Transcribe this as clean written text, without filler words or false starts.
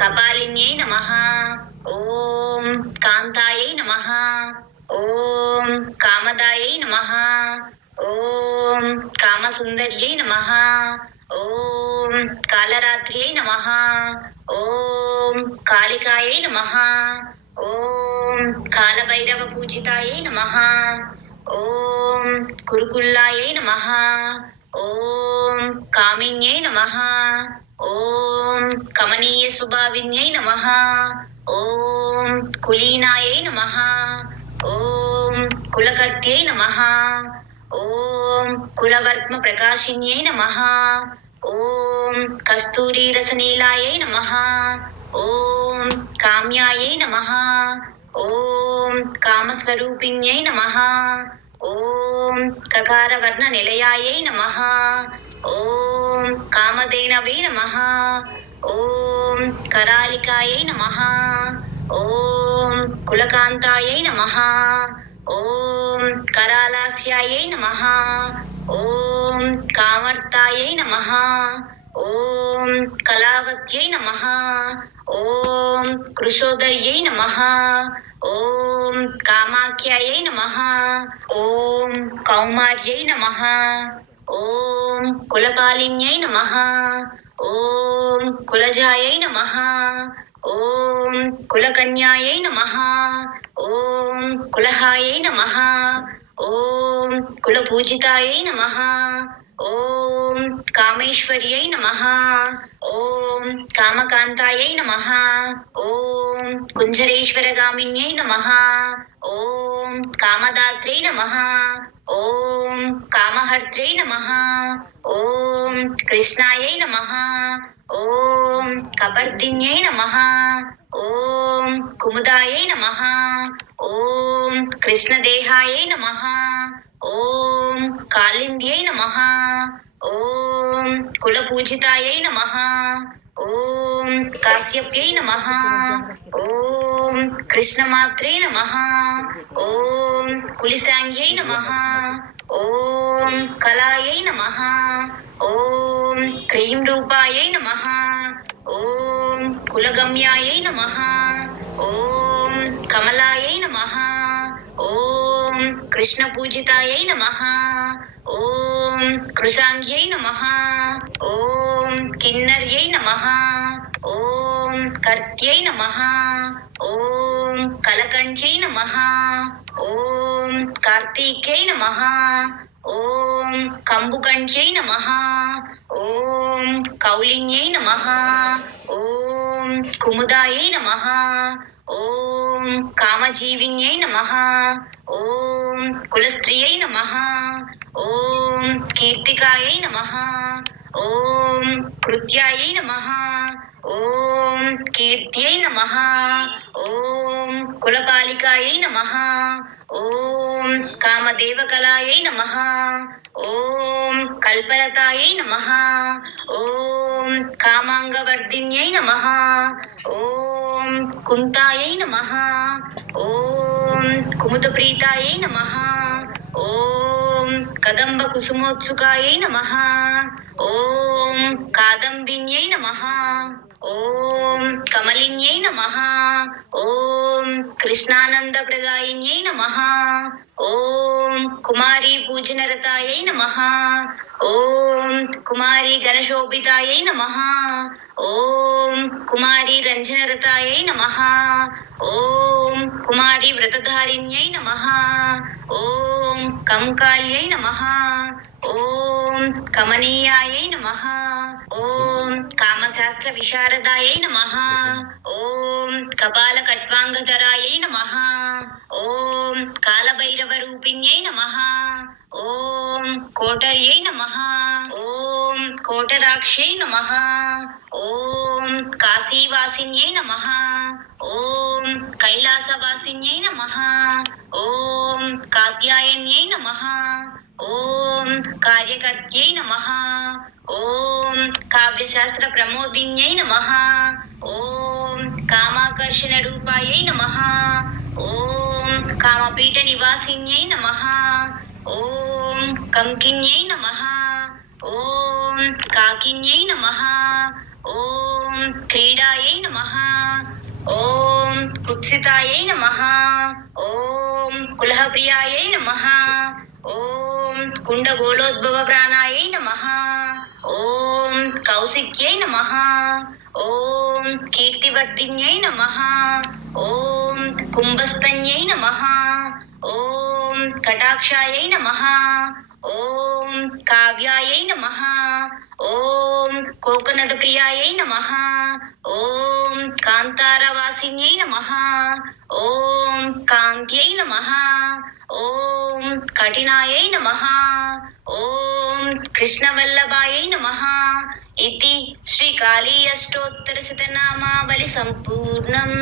కపాలిన్యై నమః. ఓం కాంతాయై నమః. ఓం కామదాయై నమః. ఓం కామసుందర్యై నమః. ఓం కాళరాత్ర్యై నమః. ఓం కాళికాయై నమః. ఓం కాలభైరవ పూజితాయై నమః. ఓం కురుకుల్లాయై నమః. ఓం కామిన్యై నమః. ఓం కమనీయ స్వభావిన్యై నమః. ఓం కులీనాయై నమః. ఓం కులకర్త్యై నమః. ఓం కులవర్త్మ ప్రకాశిన్యై నమః. ఓం కస్తూరీ రసనీలాయై నమః. ఓం కామ్యాయై నమః. ఓం కామస్వరూపిణ్యై నమః. ఓం కకారవర్ణ నిలయాయై నమః. ఓం కామధేనవే నమః. ఓం కరాళికాయై నమః. ఓం కులకాంతాయై నమః. ఓం కరాలాస్యాయై నమః. ఓం కామర్తాయై నమః. ఓం కళావత్యై నమః. ఓం కృశోదర్యై నమః. ఓం కామాఖ్యాయై నమః. ఓం కౌమార్యై నమః. ఓం కులపాలిన్యై నమః. ఓం కులజాయై నమః. ఓం కులకన్యాయై నమః. ఓం కులహాయై నమః. ఓం కులపూజితాయై నమః. ఓం కామేశ్వర్యై నమః. ఓం కామకాంతాయై నమః. ఓం కుంజరేశ్వరగామిన్యై నమః. ఓం కామదాత్రే నమః. ఓం కామహర్త్రే నమః. ఓం కృష్ణాయై నమః. ఓం కపర్దిన్యై నమః. ఓం కుముదాయై నమః. ఓం కృష్ణదేహాయై నమః. ఓం కాళింద్యై నమః. ఓం కులపూజితాయై నమః. ఓం కాశ్యప్యై నమః. ఓం కృష్ణమాత్రే నమః. ఓం కులిసాంగ్యై నమః. ఓం కళాయై నమః. ఓం క్రీం రూపాయై నమః. ఓం కులగమ్యాయై నమః. ఓం కమలాయై నమః. ఓం కృష్ణపూజితాయై నమః. ఓం కృశాంగ్యై నమః. ఓం కిన్నర్యై నమః. ఓం కర్త్యై నమః. ఓం కలకంఠ్యై నమః. ఓం కార్తీక్యై నమః. ఓం కంబుకంఠ్యై నమః. ఓం కౌలిన్యై నమః. ఓం కుముదాయై నమః. ఓం కామజీవిన్యై నమః. ఓం కులస్త్రియై నమః. ఓం కీర్తికాయై నమః. ఓం కృత్యాయై నమః. ఓం కీర్త్యై నమః. ఓం కులపాలికాయై నమః. ఓం కామదేవకలాయై నమః. ఓం కల్పలతాయై నమః. ఓం కామాంగవర్ధిన్యై నమః. ఓం కుంతాయై నమః. ఓం కుముదప్రీతాయై నమః. ఓం కదంబ కుసుమోత్సుకాయై నమః. ఓం కాదంబిన్యై నమః. ఓం కమలిన్యై నమః. ఓం కృష్ణానందప్రదాయిన్యై నమః. ఓం కుమారీ పూజనరతాయై నమః. ఓం కుమారీ గణశోభితాయై నమః. ఓం కుమారీ రంజనరతాయై నమః. ఓం కుమారీ వ్రతధారిణ్యై నమః. ఓం కంకాళ్యై నమః. ఓం కమనీయాయై నమః. ఓం కామశాస్త్ర విశారదాయై నమః. ఓం కపాల కట్వాంగధరాయై నమః. ఓం కాలభైరవ రూపిణ్యై నమః. ఓం కోటర్యై నమః. ఓం కోటరాక్షై నమః. ఓం కాశీవాసిన్యై నమః. ఓం కైలాసవాసిన్యై నమః. ఓం కాత్యాయన్యై నమః. ఓం కార్యకర్త్యై నమః. ఓం కావ్యశాస్త్ర ప్రమోదిన్యై నమః. ఓం కామాకర్షణ రూపాయై నమః. ఓం కామపీఠ నివాసిన్యై నమః. ఓం కంకిన్యై నమః. ఓం కాకిన్యై నమః. ఓం క్రీడాయై నమః. ఓం కుత్సితాయై నమః. ఓం కులహప్రియాయై నమః. ఓం కుండగోళోద్భవ ప్రాణాయై నమః. ఓం కౌశిక్యై నమః. ఓం కీర్తివర్ధిన్యై నమః. ఓం కుంభస్తన్యై నమః. ఓం కటాక్షాయై నమః. ఓం కావ్యాయై నమః. ఓం కోకనద ప్రియాయై నమః. ఓం కాంతారవాసిన్యై నమః. ఓం కాంత్యై నమః. ఓం కఠినాయై నమః. ఓం కృష్ణవల్లభాయై నమః. ఇతి శ్రీ కాళీ అష్టోత్తర శతనామావళి సంపూర్ణం.